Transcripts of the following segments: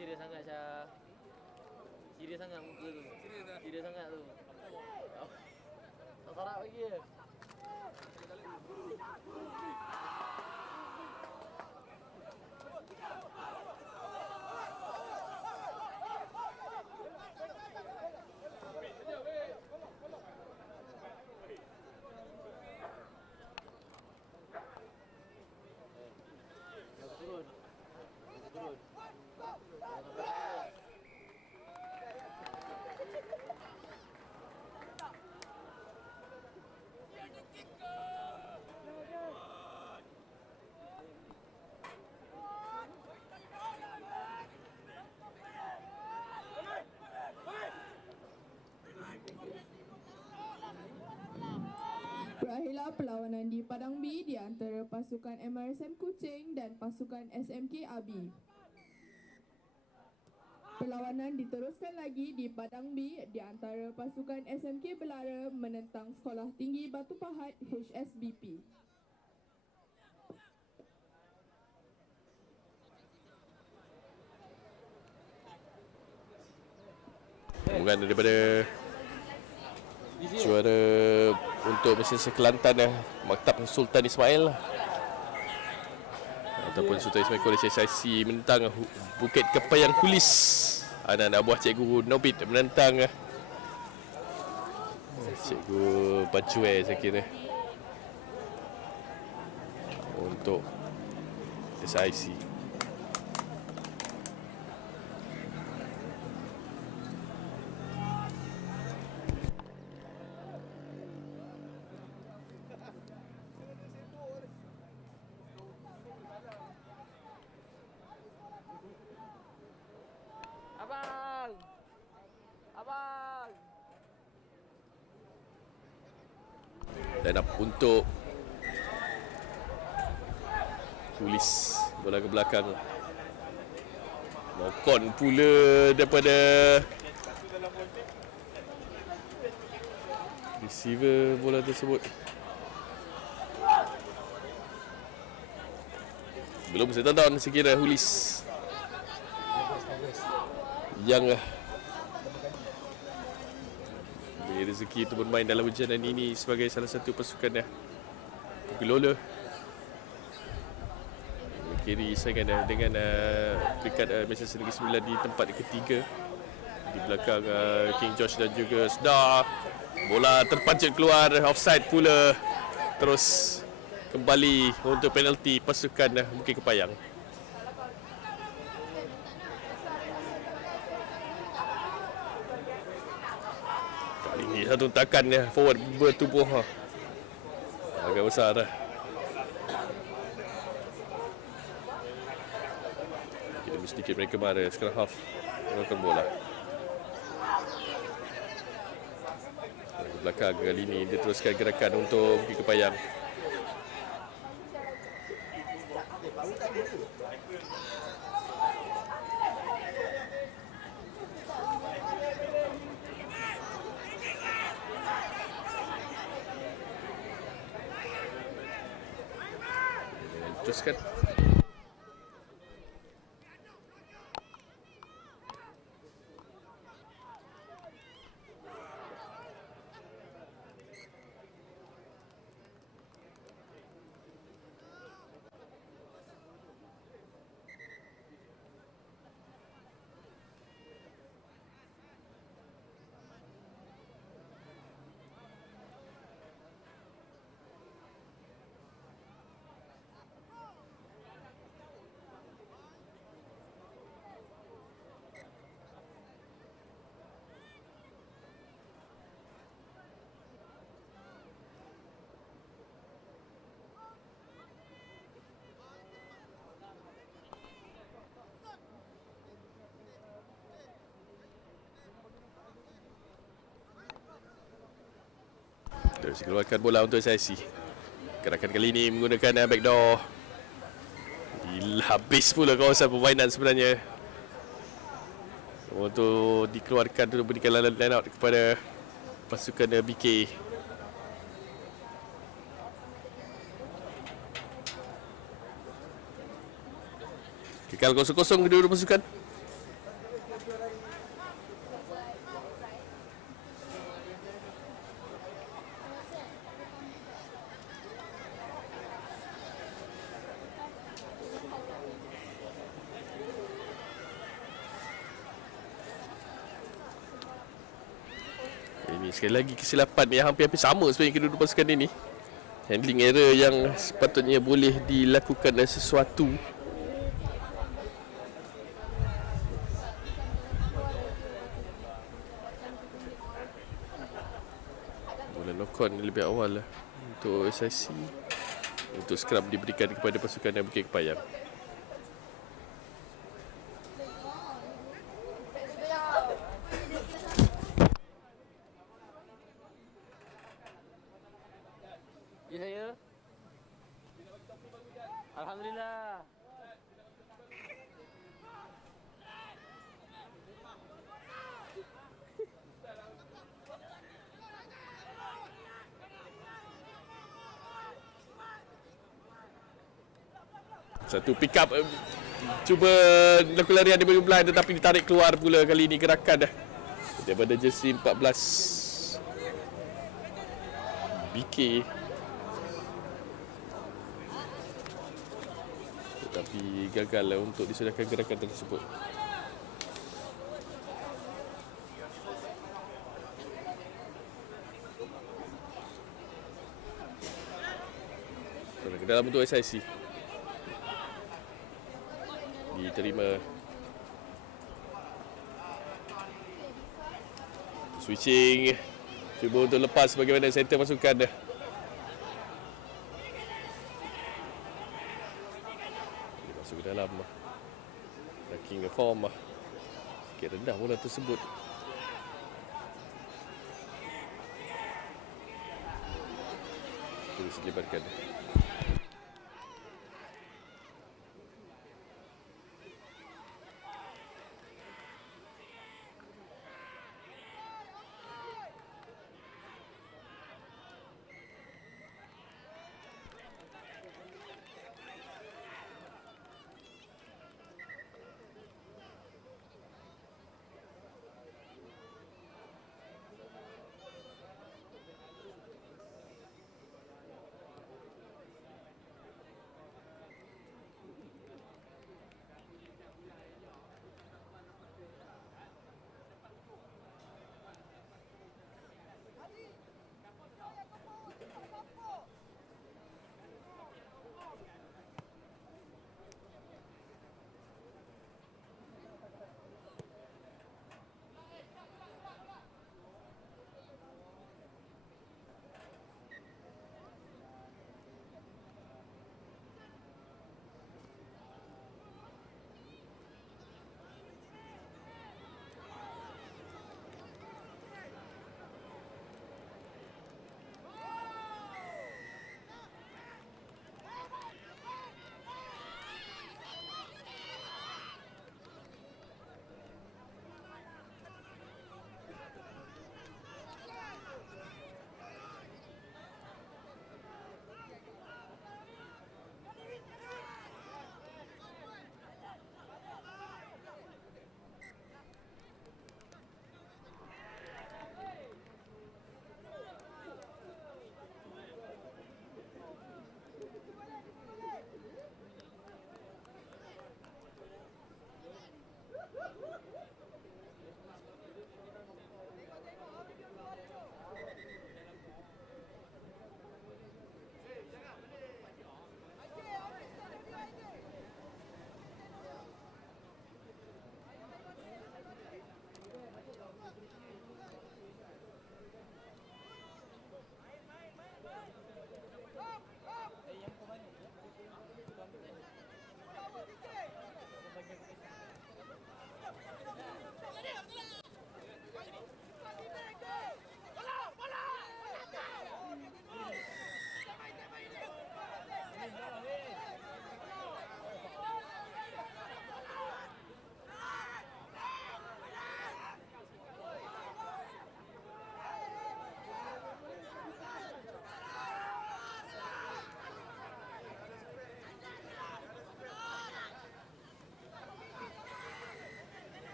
serius sangat Syah. Serius sangat muka tu. Serius sangat tu. Tak sarak lagi ya. Turun. Turun. Berakhirlah perlawanan di Padang B di antara pasukan MRSM Kuching dan pasukan SMK Abi. Perlawanan diteruskan lagi di Padang B di antara pasukan SMK Belara menentang Sekolah Tinggi Batu Pahat HSBP. Bukan daripada juara untuk Malaysia Kelantan Maktab Sultan Ismail ataupun Sultan Ismail College SIC menentang Bukit Kepayang Kulis. Anak-anak buah Cikgu Nobit menentang Cikgu Bacue saya kira untuk SIC. Abang. Abang. Dan untuk Kulis bola ke belakang. Mokon pula daripada receiver bola tersebut. Belum settle down sekira Hulis yang beri rezeki untuk bermain dalam ujian ini sebagai salah satu pasukan pengelola. Kiri saingan dengan peringkat Malaysia Negeri Sembilan di tempat ketiga di belakang King George dan juga Sedar. Bola terpancit keluar, offside pula. Terus kembali untuk penalti pasukan Bukit Kepayang. Kali ini satu takan forward bertubuh agak besar dah. Kita mesti sedikit mereka marah. Sekarang half melakukan bola. Di belakang kali ini dia teruskan gerakan untuk Bukit Kepayang. Teruskan. Terus keluarkan bola untuk SIC. Gerakan kali ini menggunakan backdoor. Habis pula kawasan permainan sebenarnya. Untuk dikeluarkan untuk berikan line out kepada pasukan BK. Kekal 0-0 kedua-dua pasukan. sekali lagi kesilapan yang hampir-hampir sama sebenarnya kedua-dua pasukan ini. Handling error yang sepatutnya boleh dilakukan sesuatu. Bola lock on lebih awal lah untuk SIC. Untuk scrum diberikan kepada pasukan yang Bukit Kepayang. Ya saya. Alhamdulillah. Satu pick up, cuba lakukan larian di bahagian belah, tetapi ditarik keluar pula kali ini gerakan dah daripada jersey 14 BK. Tetapi gagal untuk disediakan gerakan tersebut. Ke dalam bentuk SIC. Diterima. Switching. Cuba untuk lepas bagaimana center pasukan dah. Dia masuk ke dalam. Tracking form. Sikit rendah bola tersebut. Terus dilebarkan.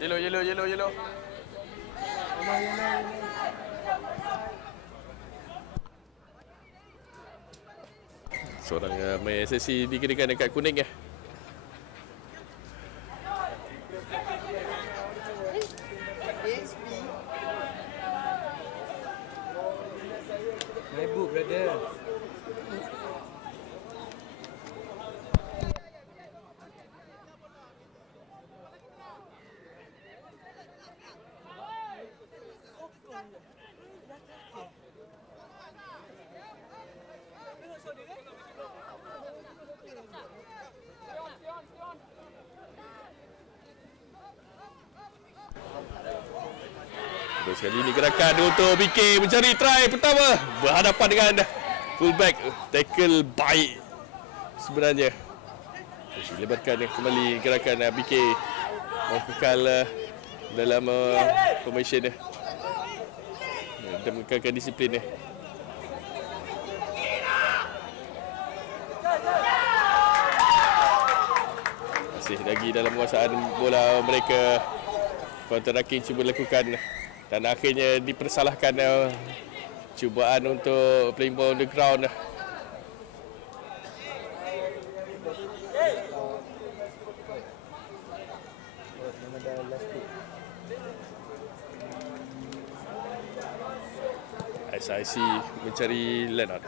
Yellow. Seorang main SSC dikenakan dekat kuning ya. My book, brother. Terus kali ini gerakan untuk BK mencari try pertama berhadapan dengan fullback. Tackle baik sebenarnya. Terus dilebarkan kembali gerakan BK kekal dalam formation dia. Dan mengekalkan disiplin dia. Masih lagi dalam penguasaan bola mereka. Counter Raking cuba lakukan dan akhirnya dipersalahkan cubaan untuk playing ball on the ground. SIC mencari Leonard.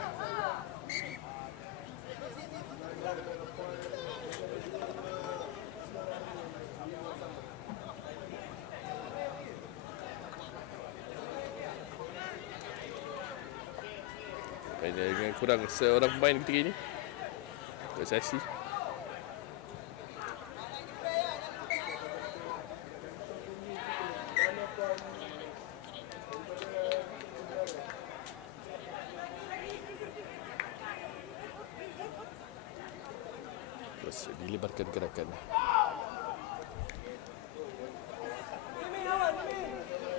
Dengan kurang seorang pemain ketika ini SIC. Terus dilebarkan gerakan.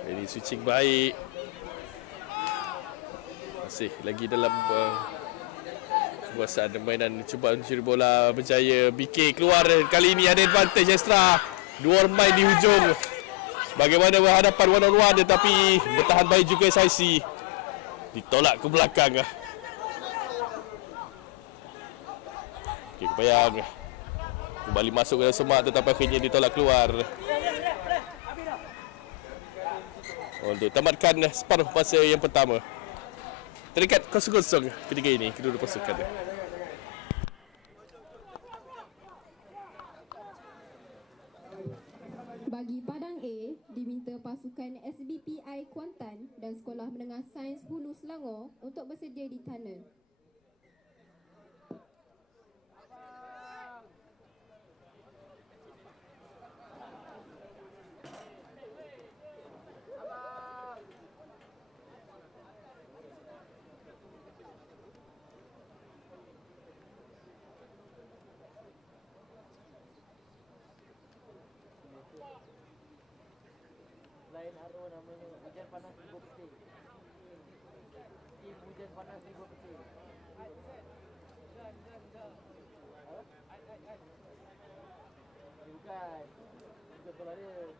Ini switching baik. Masih lagi dalam kuasaan permainan, cuba mencuri bola berjaya. BK keluar kali ini ada advantage extra. Dua pemain di hujung. Bagaimana berhadapan one on one tetapi bertahan baik juga SIC. Ditolak ke belakang. Okey, kebayang. Kembali masuk ke semak tetapi akhirnya ditolak keluar. Untuk tamatkan separuh masa yang pertama. Terikat 0-0 ketika ini kedua pasukan. Bagi Padang A, diminta pasukan SBPI Kuantan dan Sekolah Menengah Sains Hulu Selangor untuk bersedia di tanah. Lain arrow namanya hujan panas ribu petir. Tim hujan panas ribu petir. Bukan. Bukan bola dia.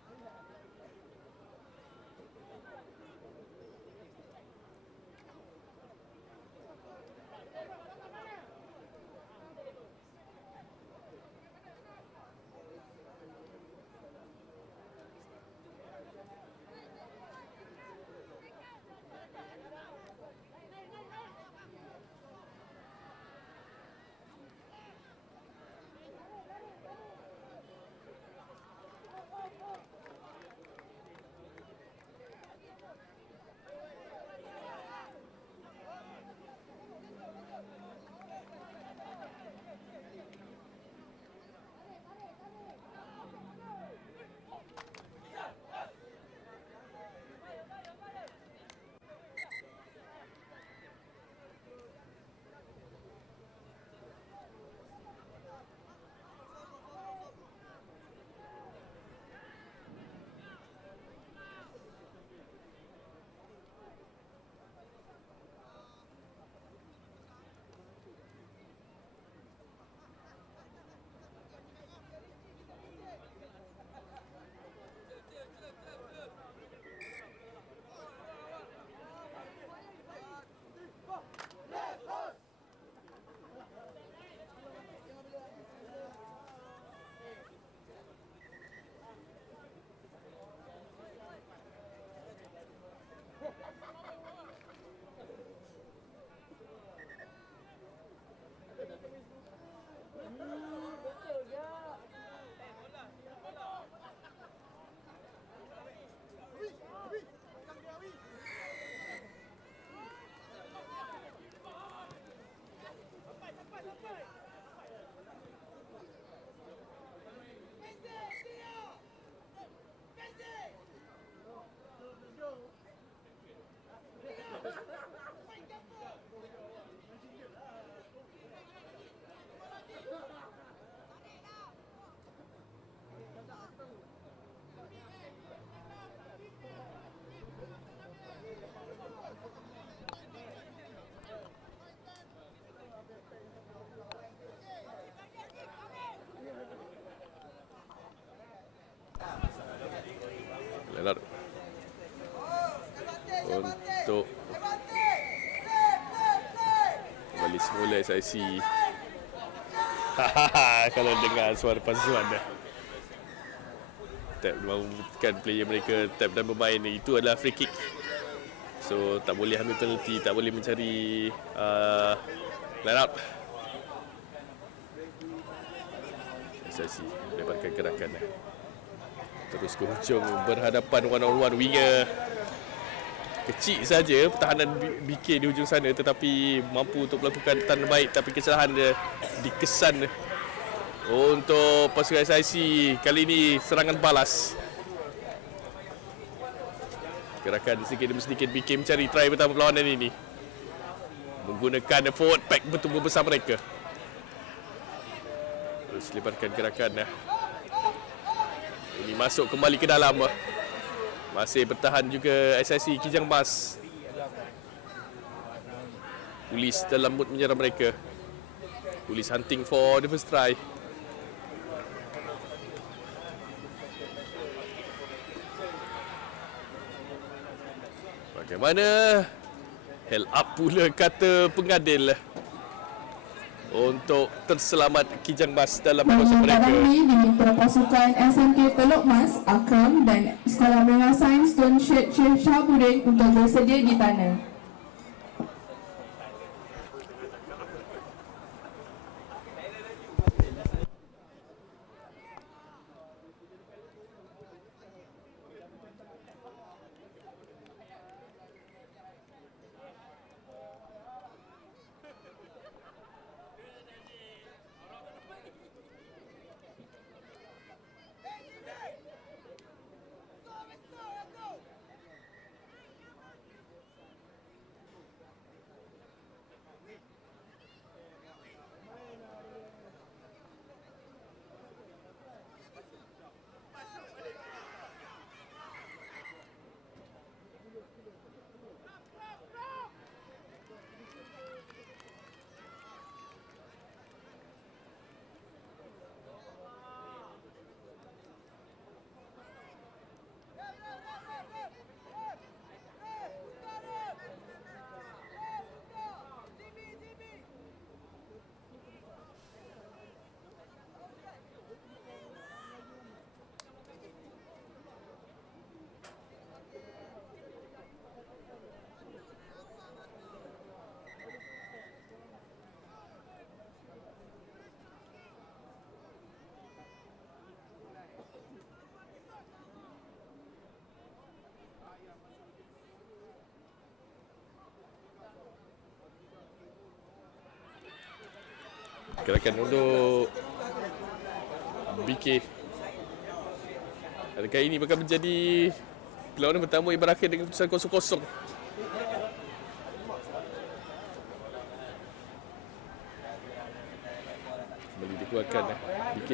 Lalu untuk kembali semula SIC. Kalau dengar suara pasuan dah. Tap mahukan player mereka tap dan bermain. Itu adalah free kick. So tak boleh ambil penalti, tak boleh mencari line out. SIC lebarkan gerakan. Terus ke hujung berhadapan one on one winger. Kecil saja pertahanan BK di hujung sana tetapi mampu untuk melakukan tan baik, tapi kesalahan dia dikesan untuk pasukan SIC. Kali ini serangan balas. Gerakan sedikit demi sedikit BK mencari try pertama perlawanan ini menggunakan forward pack bertumbuh besar mereka. Terus lebarkan gerakan. Ini masuk kembali ke dalam. Masih bertahan juga SIC Kijang Mas. Polis dalam mood menyerang mereka. Polis hunting for the first try. Bagaimana? Held up pula kata pengadil untuk terselamat Kijang Mas dalam proses mereka. Padang B diminta pasukan SMK Teluk Mas, Akram dan Sekolah Menengah Sains Tun Syed Shahabuddin untuk bersedia di tanah. Gerakan untuk BK. Adakah ini bakal menjadi perlawanan pertama yang berakhir dengan keputusan 0-0? Kembali dikeluarkan BK.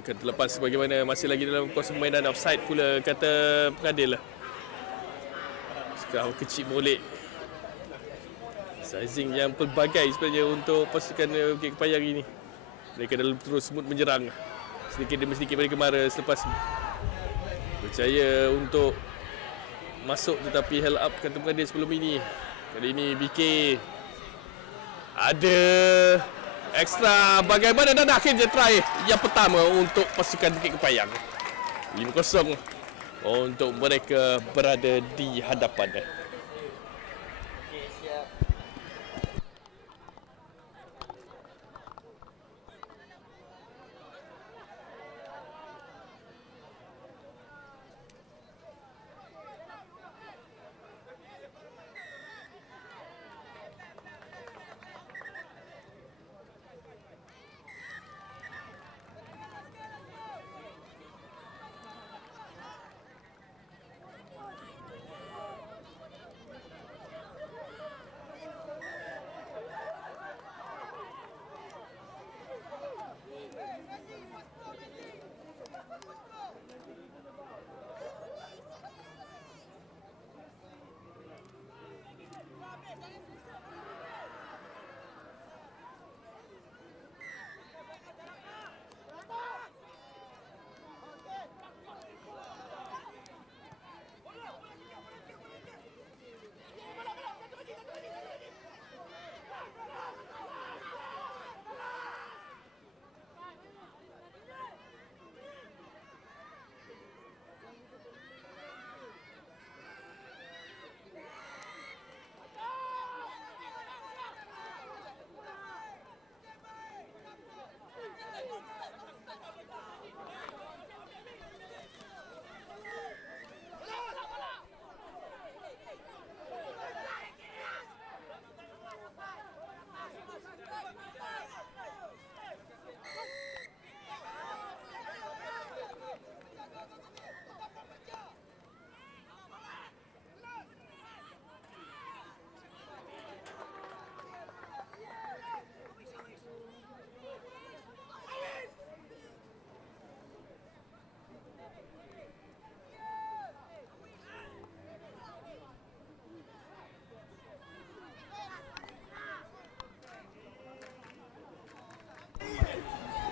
Akan terlepas sebagaimana masih lagi dalam kuasa permainan, offside pula kata pengadil. Sekarang kecil molek. Sizing yang pelbagai sebenarnya untuk pasukan Bukit Kepayang ini. Mereka dalam terus mood menyerang. Sedikit demi sedikit mereka marah selepas berjaya untuk masuk tetapi held up kata pengadil sebelum ini. Kali ini BK ada ekstra. Bagaimana dan akhirnya try yang pertama untuk pasukan Bukit Kepayang. 5-0 untuk mereka berada di hadapan.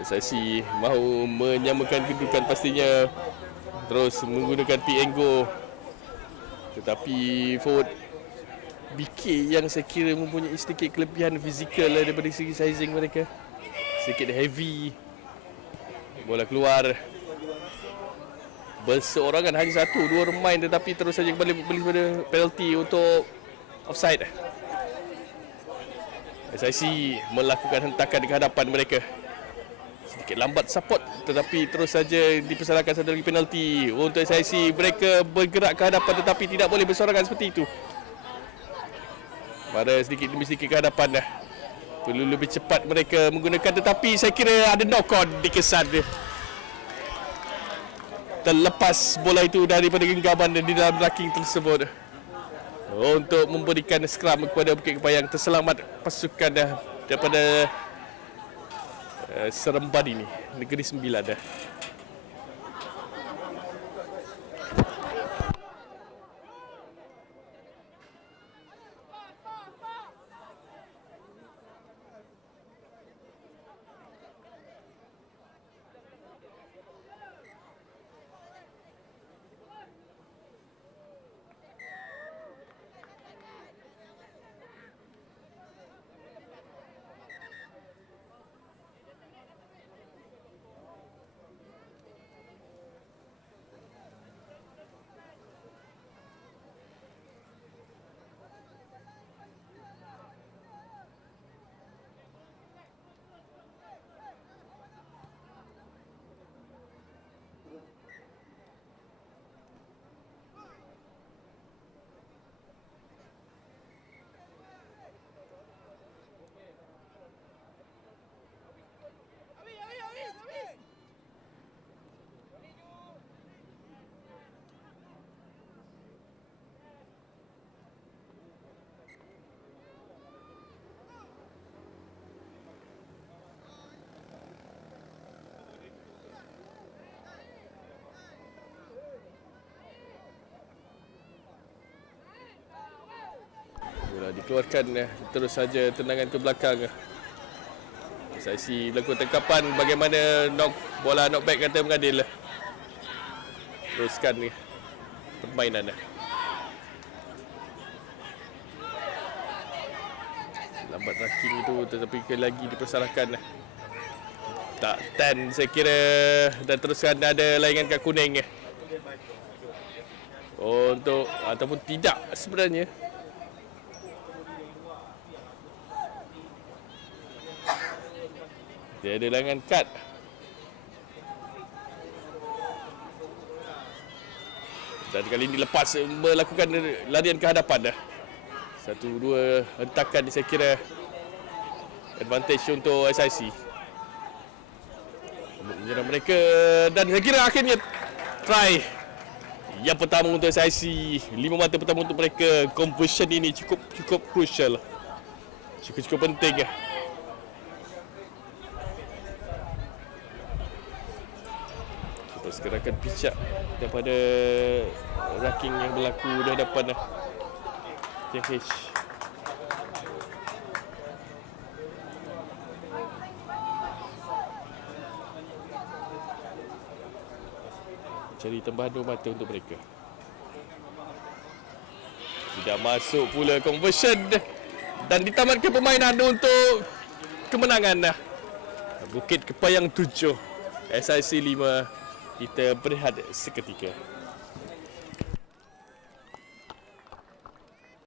SIC mahu menyamakan kedudukan pastinya, terus menggunakan pick and go. Tetapi forward BK yang saya kira mempunyai sedikit kelebihan fizikal daripada segi sizing mereka, sedikit heavy. Bola keluar berseorangan, hanya 1-2 orang main, tetapi terus saja kembali pada penalti untuk offside. SIC melakukan hentakan ke hadapan mereka. Sedikit lambat support, tetapi terus saja dipersalahkan satu lagi penalti untuk SIC. Mereka bergerak ke hadapan tetapi tidak boleh bersorangan seperti itu. Pada sedikit demi sedikit ke hadapan dah. Perlu lebih cepat mereka menggunakan, tetapi saya kira ada knock on dikesan dia. Terlepas bola itu daripada genggaman di dalam racking tersebut untuk memberikan scrum kepada Bukit Kepayang. Terselamat pasukan daripada Seremban ini, Negeri Sembilan dah. Bola dikeluarkan, terus saja tendangan ke belakang. SIC melakukan tangkapan, bagaimana bola knockback kata mengadil. Teruskan permainan. Lambat racking itu tetapi lagi dipersalahkan. Tak ten saya kira, dan teruskan ada layangan kad kuning untuk ataupun tidak sebenarnya. Dia ada layangan kad. Dan kali ini lepas melakukan larian ke hadapan dah. 1-2 hentakan saya kira advantage untuk SIC. Menyerang mereka, dan saya kira akhirnya try yang pertama untuk SIC. 5 mata pertama untuk mereka. Conversion ini cukup crucial. Cukup penting. Gerakan pijak daripada racking yang berlaku di hadapan KH. Cari tambahan 2 mata untuk mereka. Tidak masuk pula conversion, dan ditamatkan permainan untuk kemenangan. Bukit Kepayang 7, SIC 5. Kita berehat seketika.